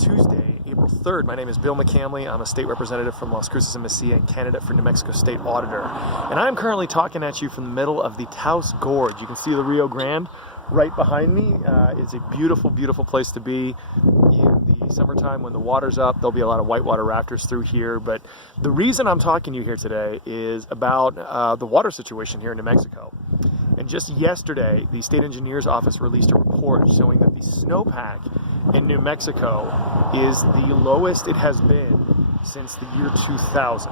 Tuesday, April 3rd. My name is Bill McCamley. I'm a state representative from Las Cruces and Mesilla and candidate for New Mexico State Auditor. And I'm currently talking at you from the middle of the Taos Gorge. You can see the Rio Grande right behind me. It's a beautiful, beautiful place to be in the summertime when the water's up. There'll be a lot of whitewater rafters through here. But the reason I'm talking to you here today is about the water situation here in New Mexico. And just yesterday, the state engineer's office released a report showing that the snowpack in New Mexico is the lowest it has been since the year 2000.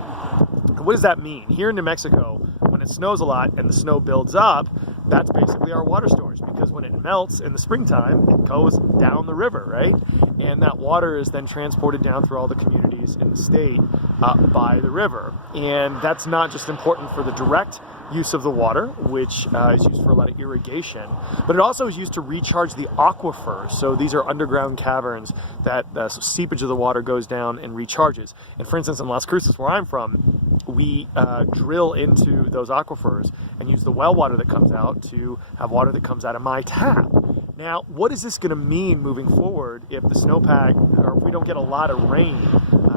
What does that mean? Here in New Mexico, when it snows a lot and the snow builds up, that's basically our water storage, because when it melts in the springtime, it goes down the river, right? And that water is then transported down through all the communities in the state by the river. And that's not just important for the direct use of the water, which is used for a lot of irrigation, but it also is used to recharge the aquifers. So these are underground caverns that the seepage of the water goes down and recharges. And for instance, in Las Cruces, where I'm from, we drill into those aquifers and use the well water that comes out to have water that comes out of my tap. Now, what is this going to mean moving forward if the snowpack, or if we don't get a lot of rain,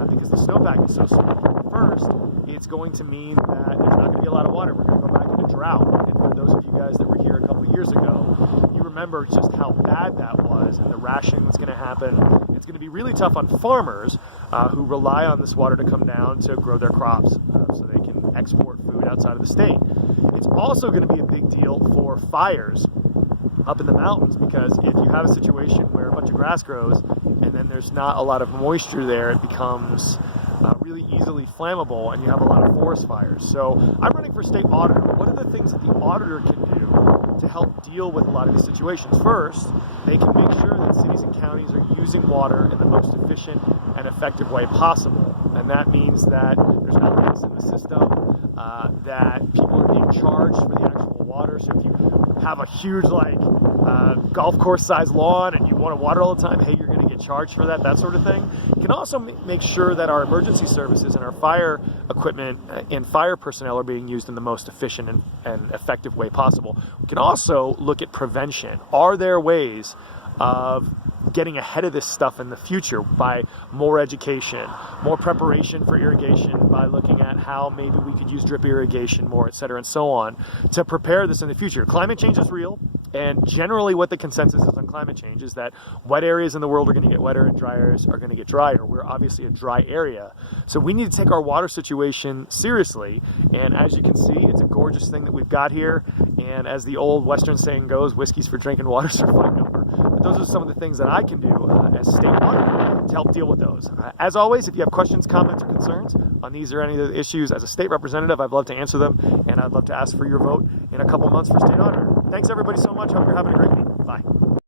because the snowpack is so small? First, it's going to mean that there's not going to be a lot of water. We're going to go back into drought. And for those of you guys that were here a couple of years ago, you remember just how bad that was and the rationing that's going to happen. It's going to be really tough on farmers who rely on this water to come down to grow their crops so they can export food outside of the state. It's also going to be a big deal for fires up in the mountains, because if you have a situation where a bunch of grass grows and then there's not a lot of moisture there, it becomes really easily flammable and you have a lot of forest fires. So I'm running for state auditor. What are the things that the auditor can do to help deal with a lot of these situations? First, they can make sure that cities and counties are using water in the most efficient and effective way possible. And that means that there's not leaks in the system, that people are being charged for the actual water. So if you have a huge golf course size lawn and you want to water all the time, hey, you're going to get charged for that sort of thing. You can also make sure that our emergency services and our fire equipment and fire personnel are being used in the most efficient and effective way possible. We can also look at prevention. Are there ways of getting ahead of this stuff in the future by more education, more preparation for irrigation, by looking at how maybe we could use drip irrigation more, et cetera, and so on, to prepare this in the future? Climate change is real, and generally what the consensus is on climate change is that wet areas in the world are going to get wetter and dry areas are going to get drier. We're obviously a dry area, so we need to take our water situation seriously. And as you can see, it's a gorgeous thing that we've got here, and as the old Western saying goes, whiskey's for drinking, water's for fighting over. But those are some of the things that I can do as state auditor to help deal with those. As always, if you have questions, comments, or concerns on these or any of the issues as a state representative, I'd love to answer them, and I'd love to ask for your vote in a couple months for state auditor. Thanks everybody so much. Hope you're having a great week. Bye.